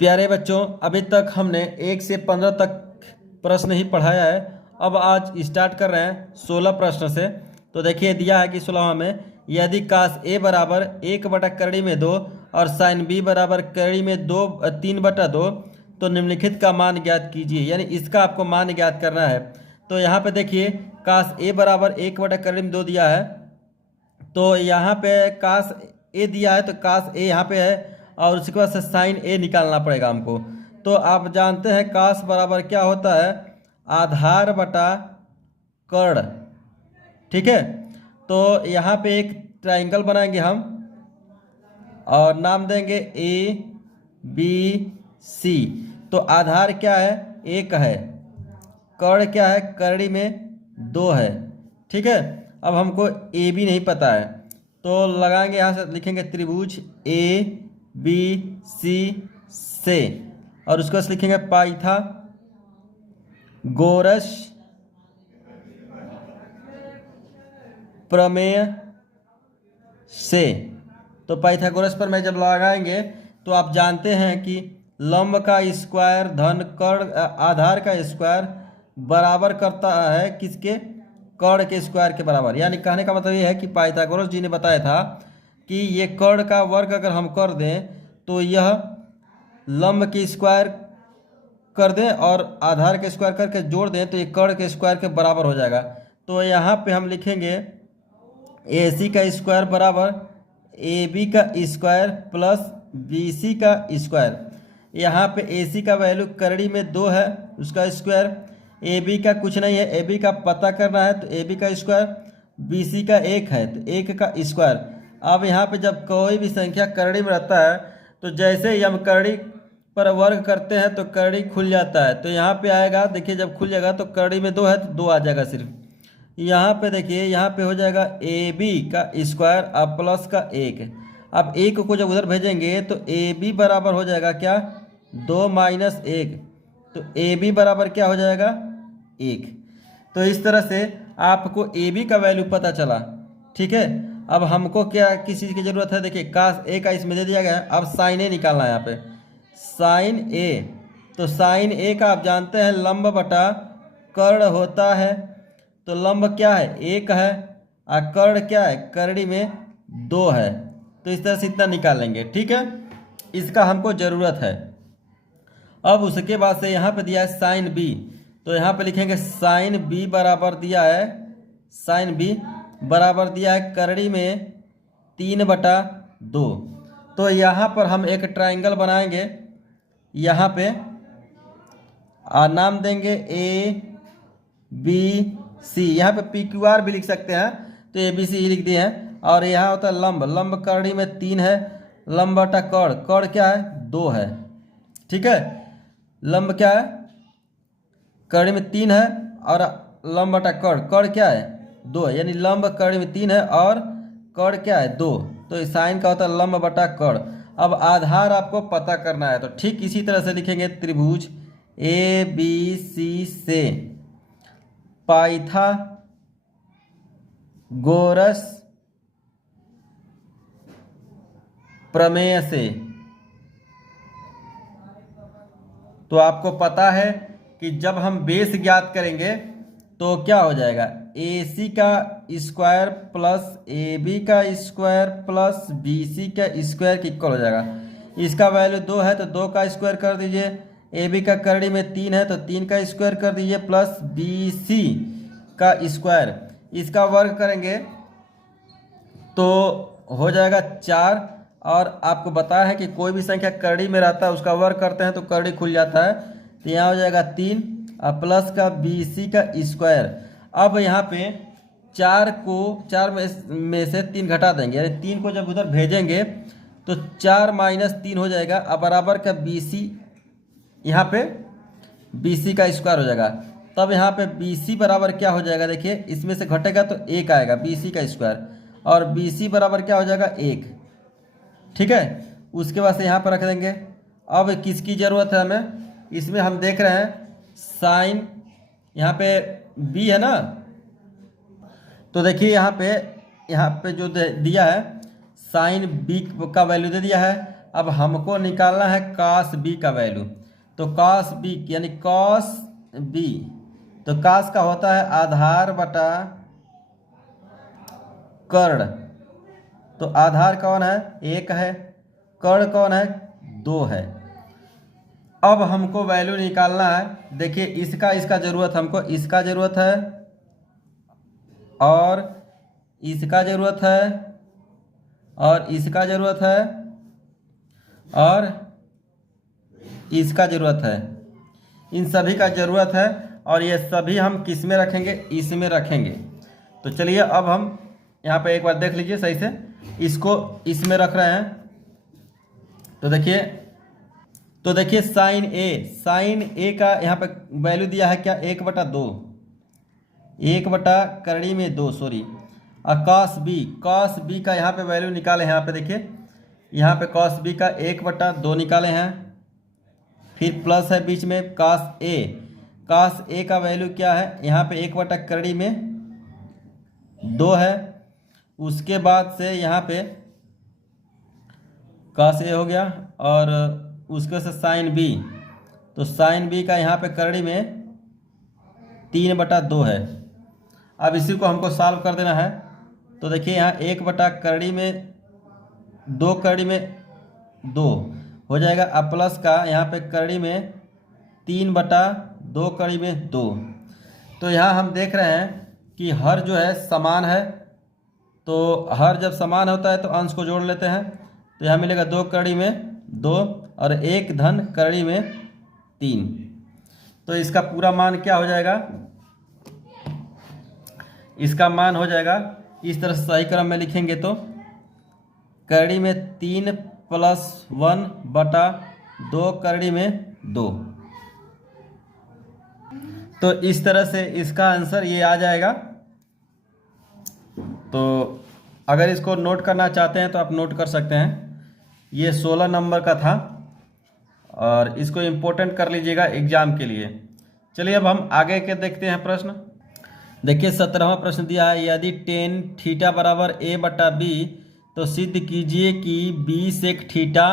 प्यारे बच्चों, अभी तक हमने 1 से 15 तक प्रश्न ही पढ़ाया है। अब आज स्टार्ट कर रहे हैं 16 प्रश्न से। तो देखिए दिया है कि 16वां में, यदि काश ए बराबर 1/2 में 2 और साइन बी बराबर कड़ी में 3/2 तो निम्नलिखित का मान ज्ञात कीजिए। यानी इसका आपको मान ज्ञात करना है। तो यहाँ पे देखिए काश ए बराबर 1/2 में 2 दिया है, तो यहाँ पे काश ए दिया है तो काश ए यहाँ पे है और उसके बाद से साइन ए निकालना पड़ेगा हमको। तो आप जानते हैं काश बराबर क्या होता है, आधार बटा कर्ण। ठीक है, तो यहाँ पे एक ट्राइंगल बनाएंगे हम और नाम देंगे ए बी सी। तो आधार क्या है, 1 है, कर्ण क्या है, कड़ी में 2 है। ठीक है, अब हमको ए बी नहीं पता है तो लगाएंगे, यहाँ से लिखेंगे त्रिभुज ए बी सी से और उसको लिखेंगे पाइथागोरस प्रमेय से। तो पाइथागोरस प्रमेय जब लगाएंगे तो आप जानते हैं कि लंब का स्क्वायर धन कर्ण आधार का स्क्वायर बराबर करता है किसके, कर्ण के स्क्वायर के बराबर। यानी कहने का मतलब ये है कि पाइथागोरस जी ने बताया था कि ये कर्ण का वर्ग अगर हम कर दें तो यह लंब की स्क्वायर कर दें और आधार के स्क्वायर करके जोड़ दें तो ये कर्ण के स्क्वायर के बराबर हो जाएगा। तो यहाँ पे हम लिखेंगे ए सी का स्क्वायर बराबर ए बी का स्क्वायर प्लस बी सी का स्क्वायर। यहाँ पे ए सी का वैल्यू कड़ी में 2 है, उसका स्क्वायर। ए बी का कुछ नहीं है, ए बी का पता करना है तो ए बी का स्क्वायर, बी सी का 1 है तो 1 का स्क्वायर। अब यहाँ पे जब कोई भी संख्या कड़ी में रहता है तो जैसे ही हम कड़ी पर वर्ग करते हैं तो कड़ी खुल जाता है। तो यहाँ पे आएगा, देखिए जब खुल जाएगा तो कड़ी में 2 है तो 2 आ जाएगा सिर्फ। यहाँ पे देखिए यहाँ पे हो जाएगा ए बी का स्क्वायर अब प्लस का 1। अब 1 को जब उधर भेजेंगे तो ए बी बराबर हो जाएगा क्या, 2 - 1। तो ए बी बराबर क्या हो जाएगा, 1। तो इस तरह से आपको ए बी का वैल्यू पता चला। ठीक है, अब हमको क्या किस चीज़ की ज़रूरत है, देखिए काश ए का इसमें दे दिया गया है, अब साइन ए निकालना है। यहाँ पे साइन ए, तो साइन ए का आप जानते हैं लंब बटा कर्ण होता है। तो लंब क्या है, 1 है और कर्ण क्या है, कड़ी में 2 है। तो इस तरह से इतना निकालेंगे। ठीक है, इसका हमको ज़रूरत है। अब उसके बाद से यहाँ पे दिया है साइन बी, तो यहाँ पे लिखेंगे साइन बी बराबर दिया है, साइन बी बराबर दिया है कड़ी में 3/2। तो यहाँ पर हम एक ट्राइंगल बनाएंगे, यहाँ पे नाम देंगे ए बी सी। यहाँ पे पी क्यू आर भी लिख सकते हैं, तो ए बी सी लिख दिए हैं। और यहाँ होता है लंब, लंब कड़ी में 3 है, लंब बटा कर्ण, कर्ण क्या है, 2 है। ठीक है, लंब क्या है, कड़ी में 3 है और लंब बटा कर्ण, कर्ण क्या है, 2 है। यानी लंब कड़ी में 3 है और कर्ण क्या है, 2। तो साइन का होता है लंब बटा कर्ण। अब आधार आपको पता करना है, तो ठीक इसी तरह से लिखेंगे त्रिभुज ए बी सी से पाइथागोरस प्रमेय से। तो आपको पता है कि जब हम बेस ज्ञात करेंगे तो क्या हो जाएगा, ए सी का स्क्वायर प्लस ए बी का स्क्वायर प्लस बी सी का स्क्वायर की इक्वल हो जाएगा। इसका वैल्यू 2 है तो 2 का स्क्वायर कर दीजिए, ए बी का कड़ी में 3 है तो 3 का स्क्वायर कर दीजिए प्लस बी सी का स्क्वायर। इसका वर्ग करेंगे तो हो जाएगा 4। और आपको बताया है कि कोई भी संख्या कड़ी में रहता है उसका वर्ग करते हैं तो कड़ी खुल जाता है। तो यहाँ हो जाएगा 3 और प्लस का बी सी का स्क्वायर। अब यहाँ पे 4 में से 3 घटा देंगे, यानी 3 को जब उधर भेजेंगे तो 4 - 3 हो जाएगा। अब बराबर का बी सी, यहाँ पे बी सी का स्क्वायर हो जाएगा। तब यहाँ पे बी सी बराबर क्या हो जाएगा, देखिए इसमें से घटेगा तो 1 आएगा बी सी का स्क्वायर, और बी सी बराबर क्या हो जाएगा, 1। ठीक है, उसके बाद से यहाँ पर रख देंगे। अब किसकी ज़रूरत है हमें, इसमें हम देख रहे हैं साइन, यहाँ पे बी है ना, तो देखिए यहाँ पे जो दिया है साइन बी का वैल्यू दे दिया है। अब हमको निकालना है cos b का वैल्यू। तो cos b यानी cos b, तो cos का होता है आधार बटा कर्ण। तो आधार कौन है? 1 है। कर्ण कौन है? 2 है। अब हमको वैल्यू निकालना है। देखिए इसका ज़रूरत, हमको इसका ज़रूरत है और इसका ज़रूरत है और इसका ज़रूरत है और इसका ज़रूरत है। इन सभी का ज़रूरत है और ये सभी हम किस में रखेंगे? इसमें रखेंगे। तो चलिए अब हम यहाँ पे एक बार देख लीजिए सही से, इसको इसमें रख रहे हैं। तो देखिए साइन ए का यहाँ पे वैल्यू दिया है क्या? 1/2, 1/2 सॉरी। और cos b का यहाँ पे वैल्यू निकाले हैं। यहाँ पे देखिए, यहाँ पे cos b का 1/2 निकाले हैं। फिर प्लस है बीच में cos a का वैल्यू क्या है? यहाँ पे 1/2 है। उसके बाद से यहाँ पे cos a हो गया और उसके से साइन b, तो साइन b का यहाँ पे करड़ी में 3/2 है। अब इसी को हमको सॉल्व कर देना है। तो देखिए यहाँ 1/2 करड़ी में 2 हो जाएगा। अब प्लस का यहाँ पे करड़ी में 3/2 करड़ी में 2। तो यहाँ हम देख रहे हैं कि हर जो है समान है। तो हर जब समान होता है तो अंश को जोड़ लेते हैं। तो यहाँ मिलेगा 2 करड़ी में 2 और 1 धन करड़ी में 3। तो इसका पूरा मान क्या हो जाएगा? इसका मान हो जाएगा इस तरह से सही क्रम में लिखेंगे तो करड़ी में 3 + 1/2 करड़ी में 2। तो इस तरह से इसका आंसर ये आ जाएगा। तो अगर इसको नोट करना चाहते हैं तो आप नोट कर सकते हैं। ये 16 नंबर का था और इसको इम्पोर्टेंट कर लीजिएगा एग्जाम के लिए। चलिए अब हम आगे के देखते हैं प्रश्न। देखिए 17वां प्रश्न दिया है, यदि tan थीटा बराबर a/b तो सिद्ध कीजिए कि b sec थीटा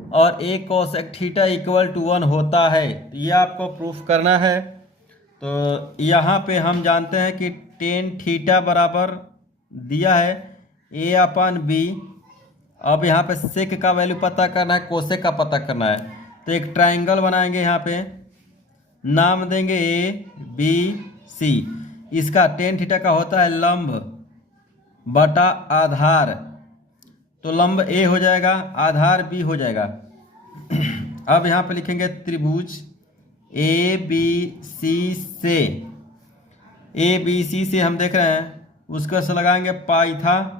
और a cosec थीटा = 1 होता है। तो ये आपको प्रूफ करना है। तो यहाँ पे हम जानते हैं कि tan थीटा बराबर दिया है a/b। अब यहाँ पे सेक का वैल्यू पता करना है, कोसेक का पता करना है। तो एक ट्रायंगल बनाएंगे, यहाँ पे नाम देंगे ABC। इसका tan थीटा का होता है लंब बटा आधार। तो लंब A हो जाएगा, आधार B हो जाएगा। अब यहाँ पे लिखेंगे त्रिभुज ABC से हम देख रहे हैं उसको से लगाएंगे पाइथागोरस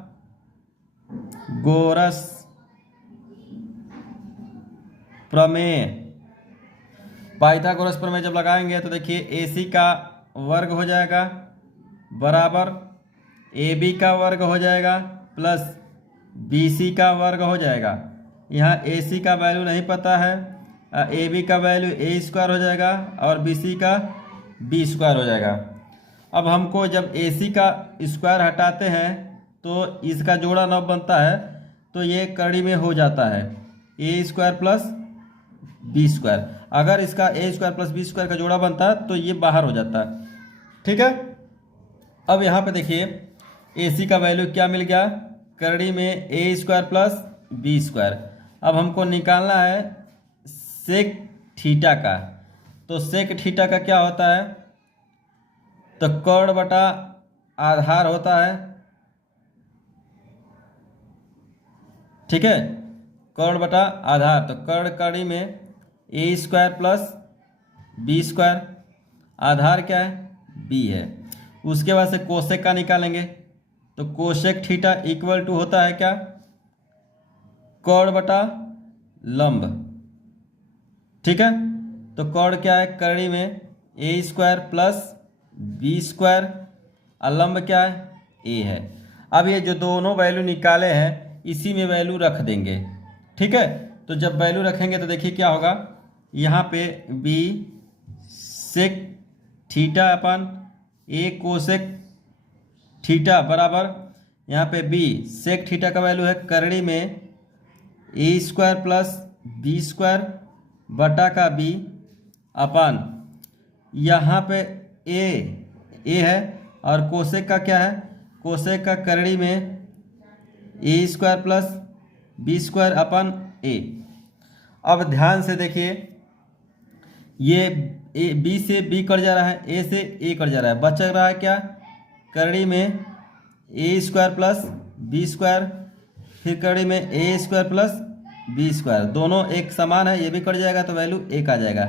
प्रमेय। पाइथागोरस प्रमेय जब लगाएंगे तो देखिए AC का वर्ग हो जाएगा बराबर AB का वर्ग हो जाएगा प्लस BC का वर्ग हो जाएगा। यहाँ AC का वैल्यू नहीं पता है, AB का वैल्यू A² हो जाएगा और BC का B² हो जाएगा। अब हमको जब AC का स्क्वायर हटाते हैं तो इसका जोड़ा 9 बनता है। तो ये कड़ी में हो जाता है A² प्लस B²। अगर इसका A² प्लस B² का जोड़ा बनता है तो ये बाहर हो जाता है। ठीक है। अब यहाँ पे देखिए AC का वैल्यू क्या मिल गया? करड़ी में A² प्लस B²। अब हमको निकालना है सेक थीटा का। तो सेक थीटा का क्या होता है? तो कर्ण बटा आधार होता है। ठीक है, कर्ण बटा आधार। तो कर्ण कड़ी में A² प्लस B², आधार क्या है? B है। उसके बाद से कोसेक का निकालेंगे। तो कोसेक थीटा = होता है क्या? कर्ण बटा लंब। ठीक है, तो कर्ण क्या है? करड़ी में A² प्लस B² और लंब क्या है? A है। अब ये जो दोनों वैल्यू निकाले हैं इसी में वैल्यू रख देंगे। ठीक है, तो जब वैल्यू रखेंगे तो देखिए क्या होगा। यहाँ पे B sec theta upon A cosec theta बराबर यहाँ पे B सेक थीटा का वैल्यू है करड़ी में A square plus B square बटा का बी अपान यहाँ पे ए है और कोसेक का क्या है, कोसेक का करड़ी में A square plus B square upon A. अब ध्यान से देखिए, ये ए बी से बी कट जा रहा है, ए से ए कट जा रहा है, बच रहा है क्या, करड़ी में A square plus B square, फिर करड़ी में A square plus B square, दोनों एक समान है, ये भी कट जाएगा तो वैल्यू एक आ जाएगा।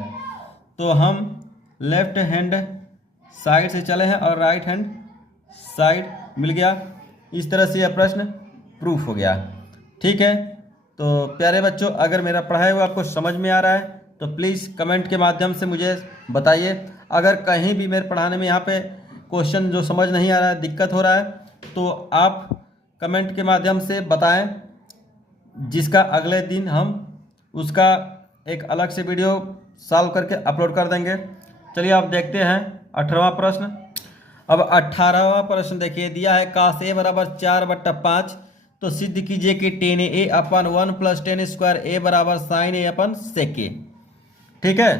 तो हम लेफ्ट हैंड साइड से चले हैं और राइट हैंड साइड मिल गया। इस तरह से यह प्रश्न प्रूफ हो गया। ठीक है, तो प्यारे बच्चों, अगर मेरा पढ़ाया हुआ आपको समझ में आ रहा है तो प्लीज़ कमेंट के माध्यम से मुझे बताइए। अगर कहीं भी मेरे पढ़ाने में यहाँ पे क्वेश्चन जो समझ नहीं आ रहा है, दिक्कत हो रहा है, तो आप कमेंट के माध्यम से बताएं, जिसका अगले दिन हम उसका एक अलग से वीडियो सॉल्व करके अपलोड कर देंगे। चलिए आप देखते हैं 18वां प्रश्न। अब 18वां प्रश्न देखिए, दिया है काश ए बराबर 4/5, तो सिद्ध कीजिए कि टेन ए अपन 1 प्लस टेन स्क्वायर ए बराबर साइन ए अपन सेक ए। ठीक है,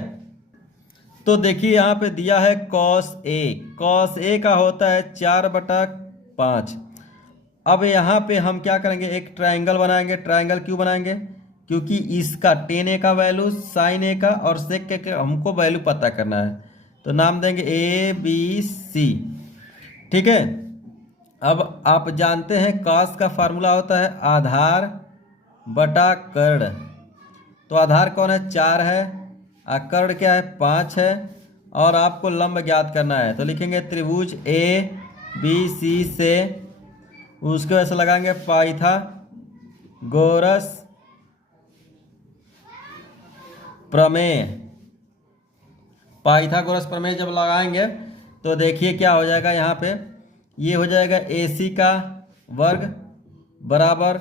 तो देखिए यहाँ पे दिया है कॉस ए का होता है 4/5। अब यहाँ पे हम क्या करेंगे, एक ट्रायंगल बनाएंगे। ट्रायंगल क्यों बनाएंगे, क्योंकि इसका टेन ए का वैल्यू, साइन ए का और सेक के हमको वैल्यू पता करना है, तो नाम देंगे ए बी सी। ठीक है, अब आप जानते हैं कॉस का फार्मूला होता है आधार बटा कर्ण। तो आधार कौन है, 4 है, और कर्ण क्या है, 5 है, और आपको लंब ज्ञात करना है। तो लिखेंगे त्रिभुज ए बी सी से, उसके वजह से लगाएंगे पाइथागोरस प्रमेय। पाइथागोरस प्रमेय जब लगाएंगे तो देखिए क्या हो जाएगा, यहाँ पे ये हो जाएगा ए सी का वर्ग बराबर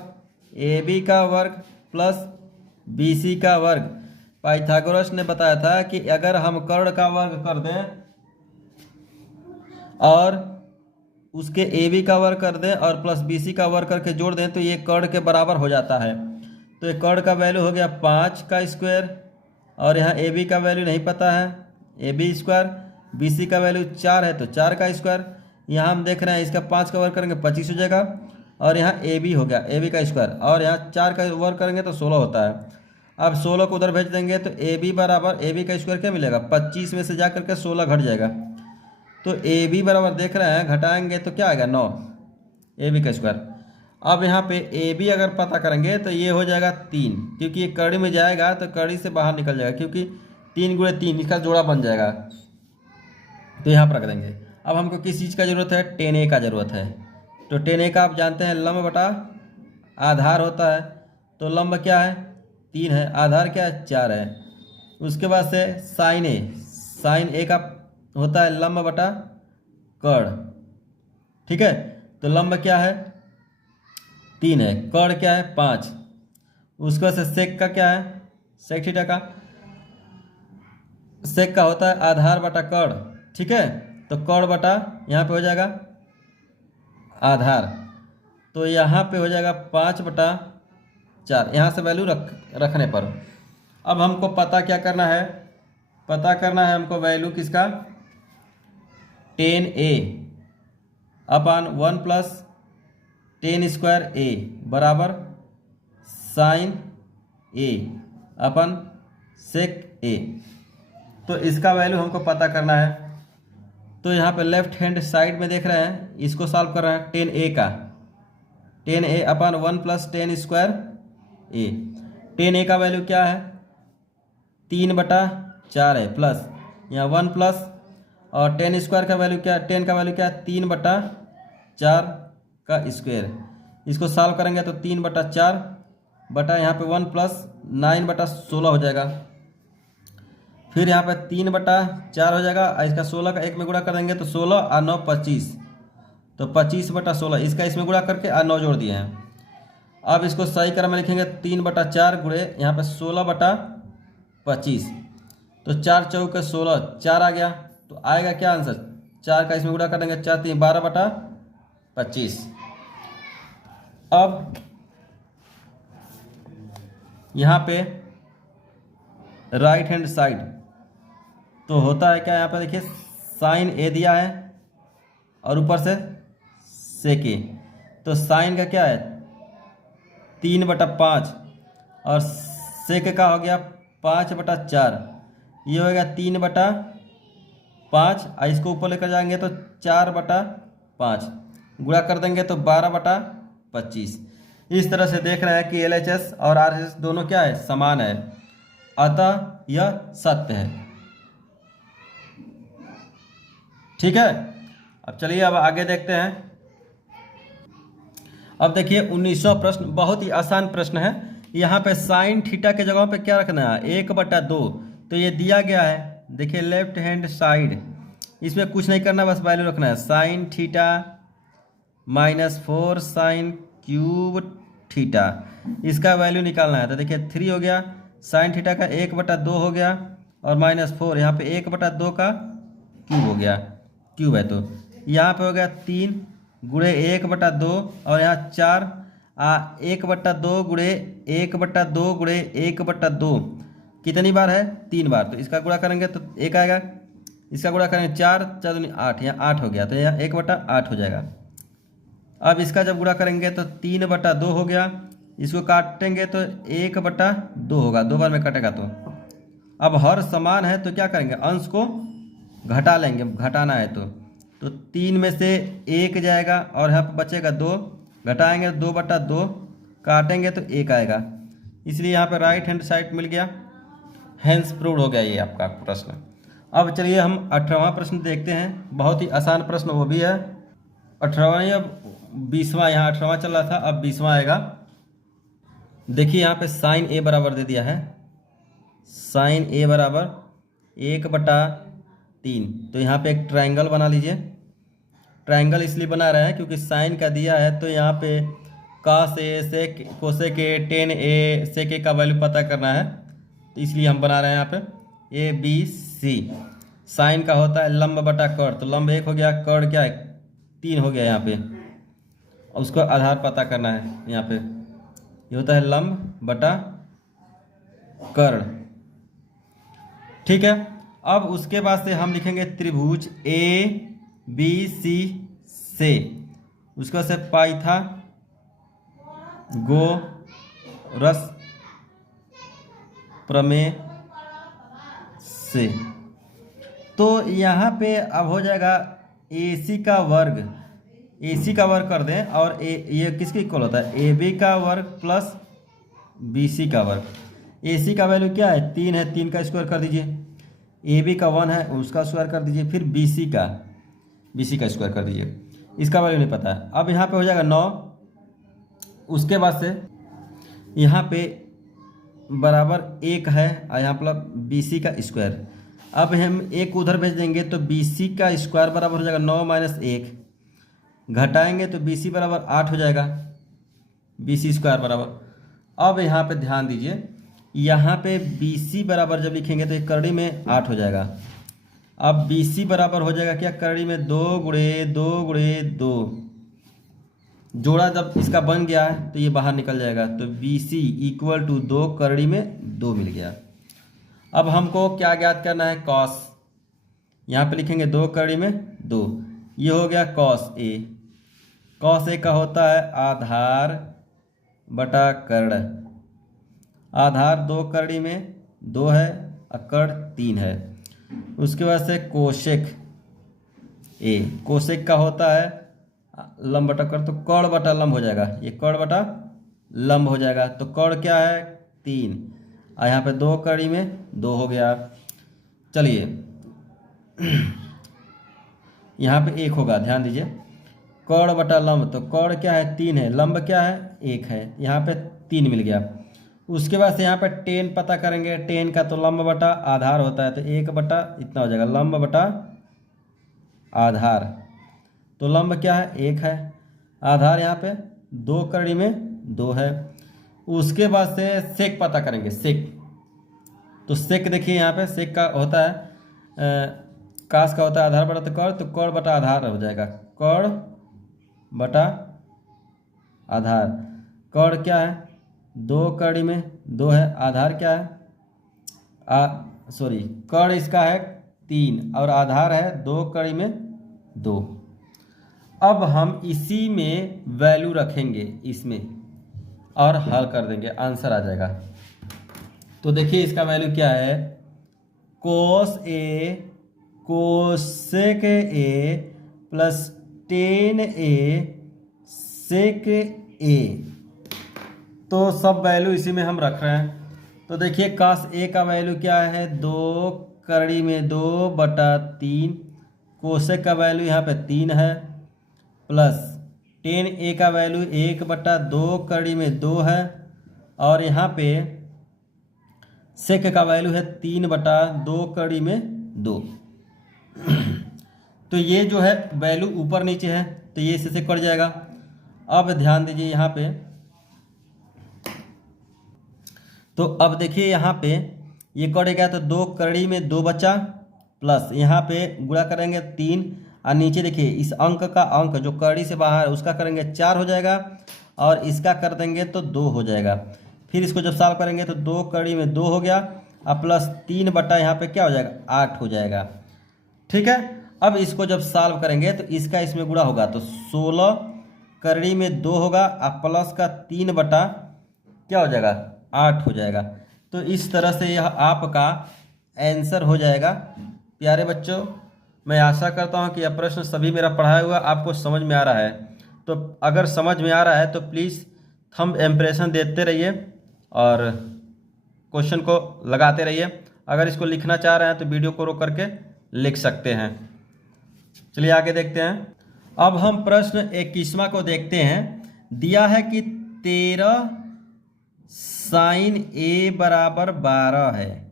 ए बी का वर्ग प्लस बी सी का वर्ग। पाइथागोरस ने बताया था कि अगर हम कर्ण का वर्ग कर दें और उसके ए बी का वर्ग कर दें और प्लस बी सी का वर्ग करके जोड़ दें तो ये कर्ण के बराबर हो जाता है। तो ये कर्ण का वैल्यू हो गया 5 का स्क्वायर, और यहाँ ए बी का वैल्यू नहीं पता है, A B square, B C का वैल्यू 4 है तो 4 का स्क्वायर, यहाँ हम देख रहे हैं इसका 5 का वर्ग करेंगे 25 हो जाएगा, और यहाँ ए बी हो गया ए बी का स्क्वायर, और यहाँ 4 का वर्ग करेंगे तो 16 होता है। अब 16 को उधर भेज देंगे तो ए बी बराबर ए बी का स्क्वायर क्या मिलेगा, 25 में से जा करके 16 घट जाएगा, तो ए बी बराबर देख रहे हैं घटाएंगे तो क्या आएगा 9 ए बी का स्क्वायर। अब यहाँ पे ए बी अगर पता करेंगे तो ये हो जाएगा 3, क्योंकि ये कड़ी में जाएगा तो कड़ी से बाहर निकल जाएगा, क्योंकि 3 × 3 इसका जोड़ा बन जाएगा, तो यहाँ पर रख देंगे। अब हमको किस चीज़ का ज़रूरत है, टेन ए का ज़रूरत है। तो टेन ए का आप जानते हैं लंब बटा आधार होता है, तो लंब क्या है 3 है, आधार क्या है 4 है। उसके बाद से साइन ए का होता है लंब बटा कर्ण। ठीक है, तो लंब क्या है 3 है, कर्ण क्या है 5। उसके बाद से सेक का क्या है, सेक थीटा का, सेक का होता है आधार बटा कर्ण। ठीक है, तो कर्ण बटा यहाँ पे हो जाएगा आधार, तो यहाँ पे हो जाएगा 5/4, यहाँ से वैल्यू रखने पर। अब हमको पता क्या करना है, पता करना है हमको वैल्यू किसका, टेन ए अपन 1 प्लस टेन स्क्वायर ए बराबर साइन ए अपन सेक ए। तो इसका वैल्यू हमको पता करना है। तो यहाँ पे लेफ्ट हैंड साइड में देख रहे हैं, इसको सॉल्व कर रहे हैं टेन ए का, ten A upon 1 plus ten square A. Tan A का वैल्यू क्या है 3/4 है, प्लस यहाँ 1 प्लस, और टेन स्क्वायर का वैल्यू क्या है, टेन का वैल्यू क्या है 3/4 का स्क्वायर। इसको सॉल्व करेंगे तो 3/4 बटा यहाँ पे 1 प्लस 9/16 हो जाएगा। फिर यहाँ पे 3/4 हो जाएगा, इसका 16 का 1 में गुणा कर देंगे तो 16 और 9 25, तो 25/16, इसका इसमें गुणा करके और 9 जोड़ दिए हैं। अब इसको सही क्रम में लिखेंगे 3/4 गुणे यहाँ पे 16/25, तो 4 चौके 16, 4 आ गया, तो आएगा क्या आंसर, 4 का इसमें गुणा कर देंगे 4 3 12/25। अब यहाँ पे राइट हैंड साइड तो होता है क्या, यहाँ पे देखिए साइन ए दिया है और ऊपर से सेक ए, तो साइन का क्या है 3/5 और सेक का हो गया 5/4, ये हो गया 3/5 और इसको ऊपर लेकर जाएंगे तो 4/5, गुणा कर देंगे तो 12/25। इस तरह से देख रहे हैं कि LHS और RHS दोनों क्या है, समान है, अतः यह सत्य है। ठीक है, अब चलिए अब आगे देखते हैं। अब देखिए 19वां प्रश्न बहुत ही आसान प्रश्न है। यहाँ पे साइन थीटा के जगह पे क्या रखना है 1/2, तो ये दिया गया है। देखिए लेफ्ट हैंड साइड, इसमें कुछ नहीं करना, बस वैल्यू रखना है sine theta -4 sine cube theta, इसका वैल्यू निकालना है। तो देखिए 3 हो गया, साइन थीटा का 1/2 हो गया और -4 यहाँ पे 1/2 का क्यूब हो गया, क्यूब है तो यहाँ पे हो गया 3 गुणे 1/2 और यहाँ 4 1/2 गुणे 1/2 गुणे 1/2 कितनी बार है 3 बार, तो इसका गुणा करेंगे तो 1 आएगा, इसका गुणा करेंगे 4 4 दूनी 8, यहाँ 8 हो गया, तो यहाँ 1/8 हो जाएगा। अब इसका जब गुणा करेंगे तो 3/2 हो गया, इसको काटेंगे तो 1/2 होगा, 2 बार में कटेगा तो। अब हर समान है तो क्या करेंगे अंश को घटा लेंगे, घटाना है तो 3 में से 1 जाएगा और यहाँ पर बचेगा 2, घटाएंगे 2/2, काटेंगे तो 1 आएगा, इसलिए यहाँ पे राइट हैंड साइड मिल गया, हैंस प्रूव्ड हो गया ये आपका प्रश्न। अब चलिए हम 18वां प्रश्न देखते हैं, बहुत ही आसान प्रश्न वो भी है। 18वां या 20वां, यहाँ 18वां चल रहा था, अब 20वां आएगा। देखिए यहाँ पे साइन ए बराबर दे दिया है, साइन ए बराबर 1/3, तो यहाँ पे एक ट्रायंगल बना लीजिए। ट्रायंगल इसलिए बना रहे हैं क्योंकि साइन का दिया है, तो यहाँ पे cos A sec cosec A tan A sec A का वैल्यू पता करना है, तो इसलिए हम बना रहे हैं यहाँ पे ABC। साइन का होता है लंब बटा कर्ण, तो लंब 1 हो गया, कर्ण क्या है 3 हो गया यहाँ पे, उसको आधार पता करना है। यहाँ पे ये होता है लंब बटा कर्ण। ठीक है, अब उसके बाद से हम लिखेंगे त्रिभुज ABC से, उसका से पाइथागोरस प्रमेय से, तो यहाँ पे अब हो जाएगा AC का वर्ग, AC का वर्ग कर दें और ये किसके इक्वल होता है AB का वर्ग प्लस BC का वर्ग। AC का वैल्यू क्या है 3 है, 3 का स्क्वायर कर दीजिए, AB का 1 है उसका स्क्वायर कर दीजिए, फिर BC का स्क्वायर कर दीजिए, इसका वैल्यू नहीं पता है। अब यहाँ पे हो जाएगा 9, उसके बाद से यहाँ पे बराबर 1 है और यहाँ पर BC का स्क्वायर। अब हम 1 उधर भेज देंगे तो BC का स्क्वायर बराबर हो जाएगा 9 - 1, घटाएंगे तो BC बराबर 8 हो जाएगा, BC स्क्वायर बराबर। अब यहाँ पे ध्यान दीजिए, यहाँ पे BC बराबर जब लिखेंगे तो एक करड़ी में 8 हो जाएगा। अब BC बराबर हो जाएगा क्या करड़ी में 2 × 2 × 2, जोड़ा जब इसका बन गया है तो ये बाहर निकल जाएगा, तो BC = 2 करड़ी में 2 मिल गया। अब हमको क्या ज्ञात करना है cos, यहाँ पे लिखेंगे 2 करड़ी में 2, ये हो गया cos A। cos A का होता है आधार बटा कर्ण, आधार 2 करड़ी में 2 है और कर्ण 3 है। उसके बाद से कोशेक A, कोशेक का होता है लंब बटा कर्ण, तो कर्ण बटा लंब हो जाएगा, ये कर्ण बटा लंब हो जाएगा, तो कर्ण क्या है 3 और यहाँ पे 2 कड़ी में 2 हो गया। चलिए यहाँ पे 1 होगा, ध्यान दीजिए कर्ण बटा लंब, तो कर्ण क्या है 3 है, लंब क्या है 1 है, यहाँ पे 3 मिल गया। उसके बाद से यहाँ पे टेन पता करेंगे, टेन का तो लंब बटा आधार होता है, तो 1 बटा इतना हो जाएगा, लंब बटा आधार, तो लंब क्या है 1 है, आधार यहाँ पे 2 कड़ी में 2 है। उसके बाद से सेक पता करेंगे, सेक, तो सेक देखिए यहाँ पे सेक का होता है कास का होता है आधार बटा तो कर्ण, तो कर्ण बटा आधार हो जाएगा, कर्ण बटा आधार। कर्ण क्या है 2 कड़ी में 2 है, आधार क्या है, कड़ इसका है 3 और आधार है 2 कड़ी में 2। अब हम इसी में वैल्यू रखेंगे इसमें और हल कर देंगे, आंसर आ जाएगा। तो देखिए इसका वैल्यू क्या है, कोस ए cosec A plus ten A sec ए। तो सब वैल्यू इसी में हम रख रहे हैं। तो देखिए कास ए का वैल्यू क्या है, 2 कड़ी में 2/3, कोसेक का वैल्यू यहाँ पे 3 है, प्लस टेन ए का वैल्यू 1/2 कड़ी में 2 है, और यहाँ पे सेक का वैल्यू है 3/2 कड़ी में 2। तो ये जो है वैल्यू ऊपर नीचे है, तो ये इससे कट जाएगा। अब ध्यान दीजिए यहाँ पे, तो अब देखिए यहाँ पे ये कटेगा तो 2 कड़ी में 2 बचा, प्लस यहाँ पे गुणा करेंगे 3, और नीचे देखिए इस अंक का अंक जो कड़ी से बाहर है उसका करेंगे 4 हो जाएगा, और इसका कर देंगे तो 2 हो जाएगा। फिर इसको जब सॉल्व करेंगे तो 2 कड़ी में 2 हो गया, और प्लस 3 बटा यहाँ पे क्या हो जाएगा, 8 हो जाएगा। ठीक है, अब इसको जब सॉल्व करेंगे तो इसका इसमें गुणा होगा तो 16 कड़ी में 2 होगा, और प्लस का 3 बटा क्या हो जाएगा, 8 हो जाएगा। तो इस तरह से यह आपका आंसर हो जाएगा। प्यारे बच्चों, मैं आशा करता हूं कि यह प्रश्न सभी मेरा पढ़ाया हुआ आपको समझ में आ रहा है। तो अगर समझ में आ रहा है तो प्लीज़ थंब इम्प्रेशन देते रहिए और क्वेश्चन को लगाते रहिए। अगर इसको लिखना चाह रहे हैं तो वीडियो को रोक करके लिख सकते हैं। चलिए आगे देखते हैं। अब हम प्रश्न 21वां को देखते हैं। दिया है कि 13 साइन ए बराबर 12 है।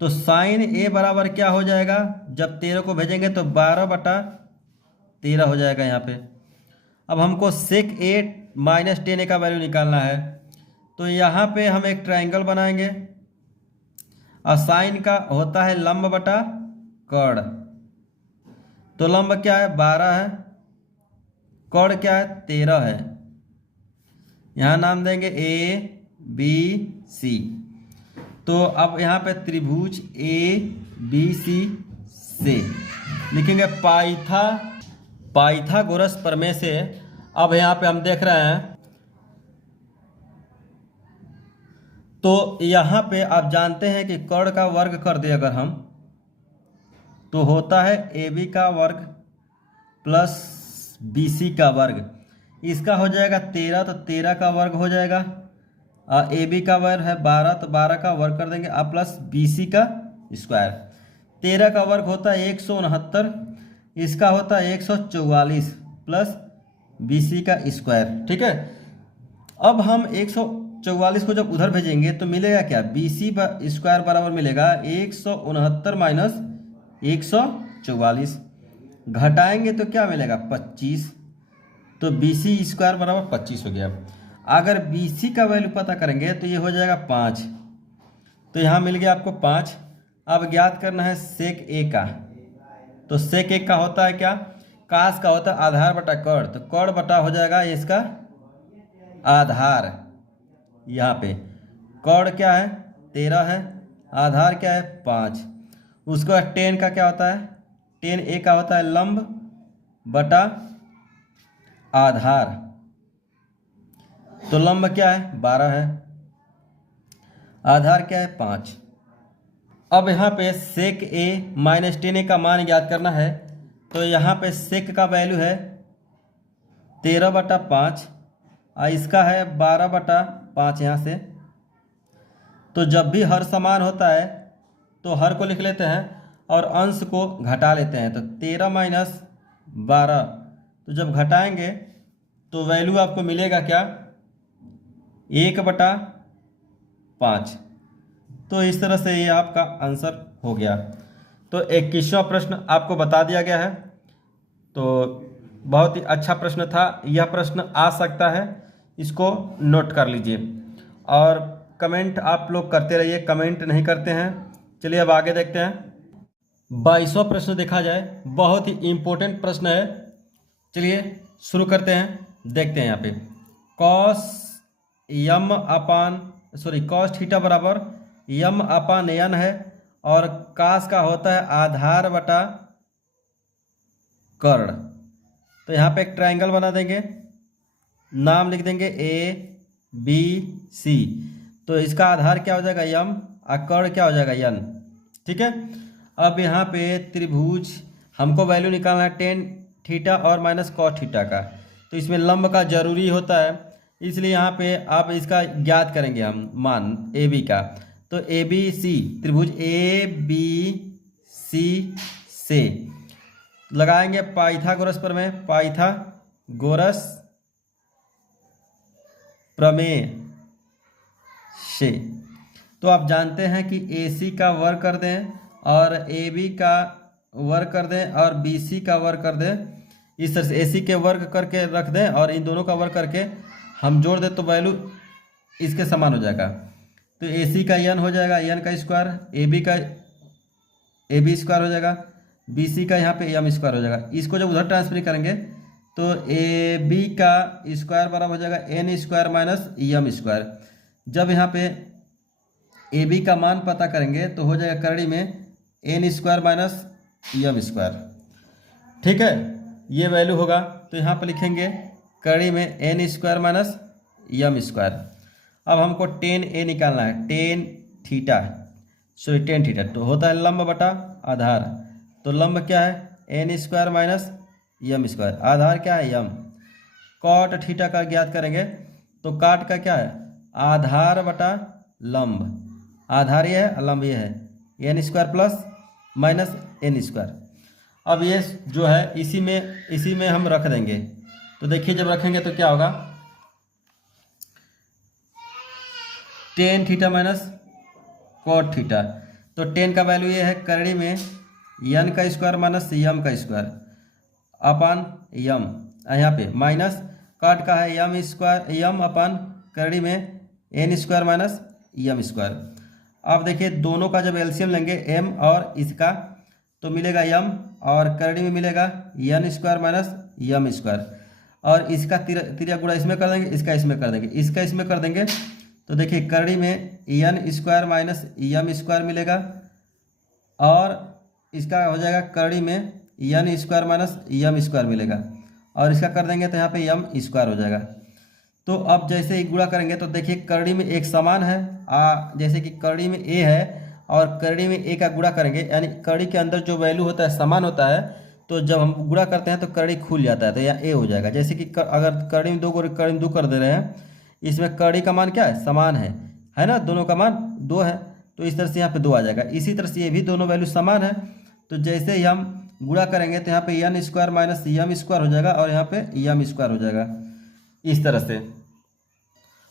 तो साइन ए बराबर क्या हो जाएगा, जब 13 को भेजेंगे तो 12/13 हो जाएगा यहाँ पे। अब हमको सेक ए माइनस टेन ए का वैल्यू निकालना है। तो यहाँ पे हम एक ट्रायंगल बनाएंगे, और साइन का होता है लंब बटा कड़। तो लंब क्या है, 12 है, कड़ क्या है, 13 है। यहाँ नाम देंगे ए बी सी। तो अब यहाँ पे त्रिभुज ए बी सी से लिखेंगे पाइथागोरस प्रमेय से। अब यहाँ पे हम देख रहे हैं, तो यहाँ पे आप जानते हैं कि कड़ का वर्ग कर दे अगर हम, तो होता है ए बी का वर्ग प्लस बी सी का वर्ग। इसका हो जाएगा 13, तो 13 का वर्ग हो जाएगा। ए बी का वर्ग है 12, तो 12 का वर्ग कर देंगे, और प्लस बी सी का स्क्वायर। 13 का वर्ग होता है 169, इसका होता है 144 प्लस बी सी का स्क्वायर। ठीक है, अब हम 144 को जब उधर भेजेंगे तो मिलेगा क्या, बी सी स्क्वायर बराबर मिलेगा 169 माइनस 144, घटाएंगे तो क्या मिलेगा 25। तो बी सी स्क्वायर बराबर 25 हो गया। अगर बी सी का वैल्यू पता करेंगे तो ये हो जाएगा 5। तो यहाँ मिल गया आपको 5। अब ज्ञात करना है सेक ए का। तो सेक ए का होता है क्या, कास का होता है आधार बटा कड़। तो कड़ बटा हो जाएगा इसका आधार। यहाँ पे कड़ क्या है 13 है, आधार क्या है 5। उसके बाद टेन का क्या होता है, टेन ए का होता है लंब बटा आधार। तो लंब क्या है 12 है, आधार क्या है 5। अब यहाँ पे सेक ए माइनस टेन ए का मान ज्ञात करना है। तो यहाँ पे सेक का वैल्यू है 13/5, और इसका है 12/5 यहाँ से। तो जब भी हर समान होता है तो हर को लिख लेते हैं और अंश को घटा लेते हैं। तो 13 माइनस 12, तो जब घटाएंगे तो वैल्यू आपको मिलेगा क्या, 1/5। तो इस तरह से ये आपका आंसर हो गया। तो 21वां प्रश्न आपको बता दिया गया है। तो बहुत ही अच्छा प्रश्न था। यह प्रश्न आ सकता है, इसको नोट कर लीजिए। और कमेंट आप लोग करते रहिए, कमेंट नहीं करते हैं। चलिए अब आगे देखते हैं। 22वां प्रश्न देखा जाए, बहुत ही इम्पोर्टेंट प्रश्न है। चलिए शुरू करते हैं, देखते हैं यहाँ पे। कॉस यम अपान सॉरी कॉस थीटा बराबर यम अपान एन है, और कास का होता है आधार बटा कर्ण। तो यहाँ पे एक ट्रायंगल बना देंगे, नाम लिख देंगे ए बी सी। तो इसका आधार क्या हो जाएगा यम, और कर्ण क्या हो जाएगा यन। ठीक है। अब यहाँ पे त्रिभुज हमको वैल्यू निकालना है टेन थीटा और माइनस कॉस थीटा का। तो इसमें लंब का जरूरी होता है, इसलिए यहाँ पे आप इसका ज्ञात करेंगे हम मान ए बी का। तो ए बी सी त्रिभुज ए बी सी से लगाएंगे पाइथागोरस प्रमेय, पाइथागोरस प्रमेय से। तो आप जानते हैं कि AC का वर्ग कर दें और AB का वर्ग कर दें और BC का वर्ग कर दें, इस तरह से AC के वर्ग करके रख दें और इन दोनों का वर्ग करके हम जोड़ दें तो वैल्यू इसके समान हो जाएगा। तो AC का n हो जाएगा n का स्क्वायर, AB का AB स्क्वायर हो जाएगा, BC का यहाँ पे m स्क्वायर हो जाएगा। इसको जब उधर ट्रांसफर करेंगे तो AB का स्क्वायर बराबर हो जाएगा n square minus m square. जब यहाँ पे AB का मान पता करेंगे तो हो जाएगा करड़ी में n square minus m square. ठीक है, ये वैल्यू होगा। तो यहाँ पे लिखेंगे करड़ी में n square minus m square. अब हमको टेन ए निकालना है, tan theta sorry tan theta तो होता है लंब बटा आधार। तो लंब क्या है n square minus m square, आधार क्या है m। कॉट थीटा का ज्ञात करेंगे तो काट का क्या है आधार बटा लंब, आधार ये है लंब ये है n square plus minus n square. अब ये जो है इसी में हम रख देंगे। तो देखिए जब रखेंगे तो क्या होगा tan theta minus cot theta. तो टेन का वैल्यू ये है करड़ी में n का स्क्वायर माइनस m का स्क्वायर अपान m, यहाँ पे माइनस कॉट का है m स्क्वायर m अपान करड़ी में n square minus m square. अब देखिए दोनों का जब एलसीएम लेंगे m और इसका तो मिलेगा m और करड़ी में मिलेगा n square minus m square, और इसका तिर्या गुणा इसमें कर देंगे, इसका इसमें कर देंगे, इसका इसमें कर देंगे। तो देखिए करड़ी में n square minus m square मिलेगा और इसका हो जाएगा करड़ी में n square minus m square मिलेगा, और इसका कर देंगे तो यहाँ पे m स्क्वायर हो जाएगा। तो अब जैसे ही गुणा करेंगे तो देखिए करड़ी में एक समान है, जैसे कि करड़ी में a है और करड़ी में a का गुणा करेंगे, यानी करड़ी के अंदर जो वैल्यू होता है समान होता है, तो जब हम गुणा करते हैं तो करड़ी खुल जाता है, तो यहाँ a हो जाएगा। जैसे कि अगर करड़ी में 2 को करड़ी में 2 कर दे रहे हैं, इसमें करड़ी का मान क्या है समान है ना, दोनों का मान 2 है, तो इस तरह से यहाँ पे 2 आ जाएगा। इसी तरह से ये भी दोनों वैल्यू समान है, तो जैसे ही हम गुणा करेंगे तो यहाँ पे n square minus m square हो जाएगा और यहाँ पे m स्क्वायर हो जाएगा इस तरह से।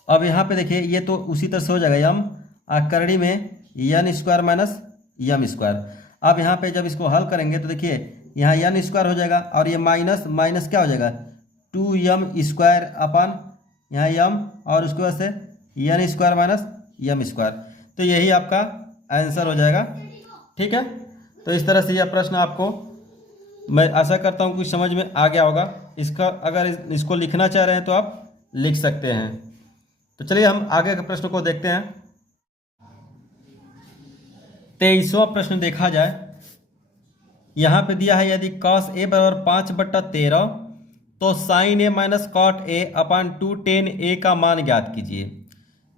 अब यहाँ पे देखिए ये तो उसी तरह से हो जाएगा m, करड़ी में n square minus m square. अब यहाँ पे जब इसको हल करेंगे तो देखिए यहाँ n स्क्वायर हो जाएगा और ये माइनस माइनस क्या हो जाएगा 2m स्क्वायर अपान यहाँ m और उसके बाद से n square minus m square. तो यही आपका आंसर हो जाएगा। ठीक है, तो इस तरह से यह प्रश्न आपको मैं आशा करता हूँ कुछ समझ में आ गया होगा। इसका अगर इसको लिखना चाह रहे हैं तो आप लिख सकते हैं। तो चलिए हम आगे के प्रश्न को देखते हैं। 23वां प्रश्न देखा जाए, यहाँ पे दिया है यदि cos a बराबर 5/13 तो sin a minus cot a upon 2 tan a का मान ज्ञात कीजिए।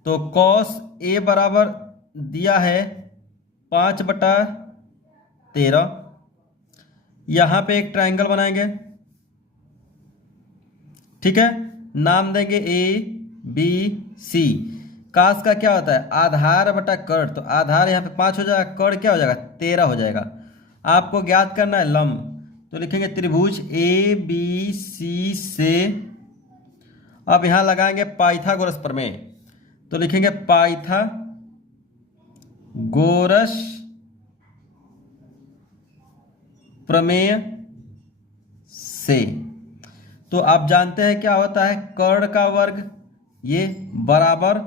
तो cos a बराबर दिया है 5/13, यहाँ पे एक ट्रायंगल बनाएंगे। ठीक है, नाम देंगे ए बी सी। कास का क्या होता है आधार बटा कर्ण, तो आधार यहाँ पे 5 हो जाएगा, कर्ण क्या हो जाएगा 13 हो जाएगा। आपको ज्ञात करना है लंब, तो लिखेंगे त्रिभुज ए बी सी से। अब यहाँ लगाएंगे पाइथागोरस प्रमेय, तो लिखेंगे पाइथागोरस प्रमेय से। तो आप जानते हैं क्या होता है कर्ण का वर्ग ये बराबर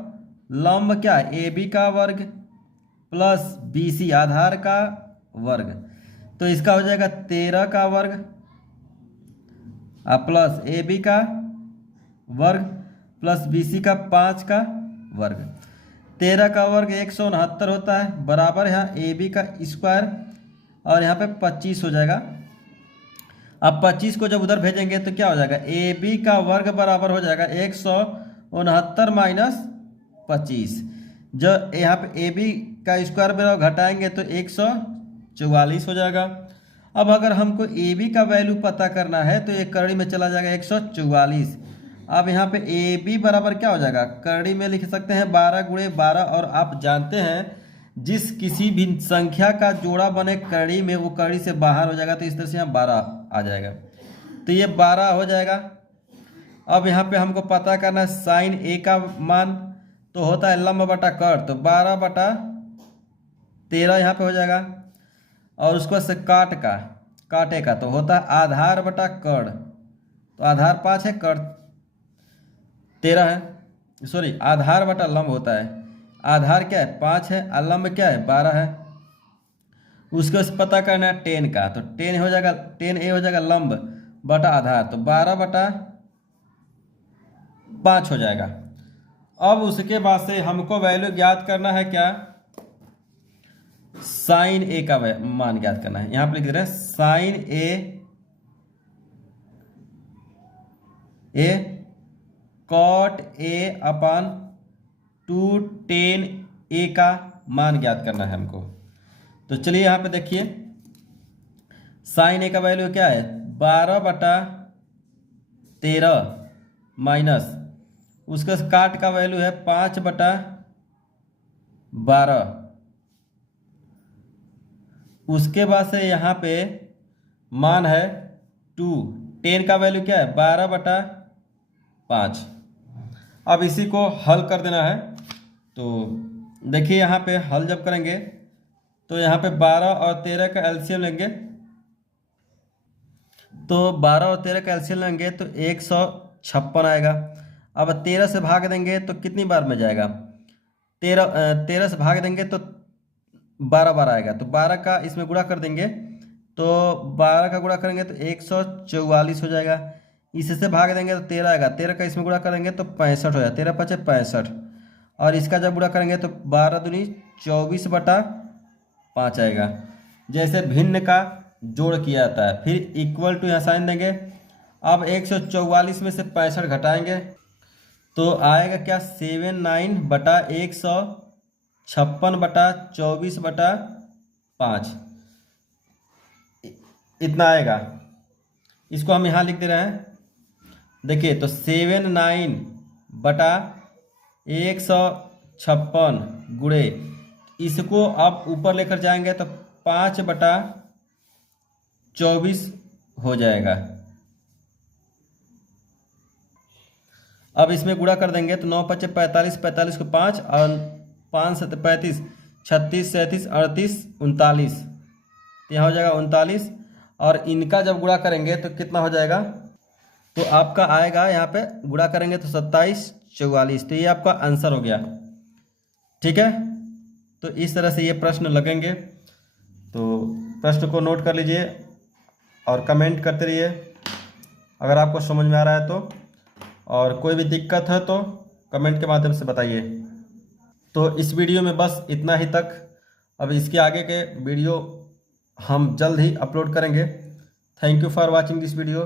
लंब क्या है ए बी का वर्ग प्लस बी सी आधार का वर्ग। तो इसका हो जाएगा 13 का वर्ग प्लस ए बी का वर्ग प्लस बी सी का 5 का वर्ग। 13 का वर्ग 169 होता है, बराबर यहाँ ए बी का स्क्वायर और यहाँ पे 25 हो जाएगा। अब 25 को जब उधर भेजेंगे तो क्या हो जाएगा, ए बी का वर्ग बराबर हो जाएगा 169 माइनस 25। जो यहाँ पे ए बी का स्क्वायर बराबर घटाएंगे तो 144 हो जाएगा। अब अगर हमको ए बी का वैल्यू पता करना है तो एक करड़ी में चला जाएगा 144। अब यहाँ पे ए बी बराबर क्या हो जाएगा, करड़ी में लिख सकते हैं 12 गुणे 12, और आप जानते हैं जिस किसी भी संख्या का जोड़ा बने करड़ी में वो करड़ी से बाहर हो जाएगा, तो इस तरह से यहाँ 12 आ जाएगा, तो ये 12 हो जाएगा। अब यहाँ पे हमको पता करना है साइन ए का मान, तो होता है लंब बटा कड़, तो 12/13 यहाँ पे हो जाएगा। और उसको से काटे का तो होता है आधार बटा कड़, तो आधार 5 है, कड़ 13 है, सॉरी आधार बटा लंब होता है, आधार क्या है 5 है और लंब क्या है 12 है। उसको से पता करना है टेन का, तो टेन हो जाएगा, टेन ए हो जाएगा लंब बटा आधार, तो 12/5 हो जाएगा। अब उसके बाद से हमको वैल्यू ज्ञात करना है क्या, साइन ए का मान ज्ञात करना है। यहां पर लिख दे रहे हैं sine A cot A upon 2 tan A का मान ज्ञात करना है हमको। तो चलिए यहाँ पे देखिए साइन ए का वैल्यू क्या है 12/13 माइनस उसका काट का वैल्यू है 5/12। उसके बाद से यहाँ पे मान है 2, टेन का वैल्यू क्या है 12/5। अब इसी को हल कर देना है। तो देखिए यहाँ पे हल जब करेंगे तो यहाँ पे 12 और 13 का एलसीएम लेंगे, तो 12 और 13 का एलसीएम लेंगे तो 156 आएगा। अब 13 से भाग देंगे तो कितनी बार में जाएगा, 13 से भाग देंगे तो 12 बार आएगा, तो 12 का इसमें गुणा कर देंगे, तो 12 का गुणा करेंगे तो 144 हो जाएगा। इससे भाग देंगे तो 13 आएगा, 13 का इसमें गुणा करेंगे तो 65 हो जाएगा, 13 × 5 = 65, और इसका जब गुणा करेंगे तो 12 दूनी 24/5 आएगा। जैसे भिन्न का जोड़ किया जाता है, फिर इक्वल टू यहाँ साइन देंगे। अब 144 में से 65 घटाएंगे तो आएगा क्या 79/156/24/5 इतना आएगा। इसको हम यहाँ लिख दे रहे हैं, देखिए तो 79/156 गुणे, इसको अब ऊपर लेकर जाएंगे तो 5/24 हो जाएगा। अब इसमें गुणा कर देंगे तो 9 × 5 = 45, 45 को 5 और 5 × 7 = 35, 36, 37, 38, 39, यहाँ हो जाएगा 39। और इनका जब गुणा करेंगे तो कितना हो जाएगा, तो आपका आएगा यहाँ पे गुणा करेंगे तो 27, 44, तो ये आपका आंसर हो गया। ठीक है, तो इस तरह से ये प्रश्न लगेंगे। तो प्रश्न को नोट कर लीजिए और कमेंट करते रहिए अगर आपको समझ में आ रहा है तो, और कोई भी दिक्कत है तो कमेंट के माध्यम से बताइए। तो इस वीडियो में बस इतना ही तक। अब इसके आगे के वीडियो हम जल्द ही अपलोड करेंगे। Thank you for watching this video.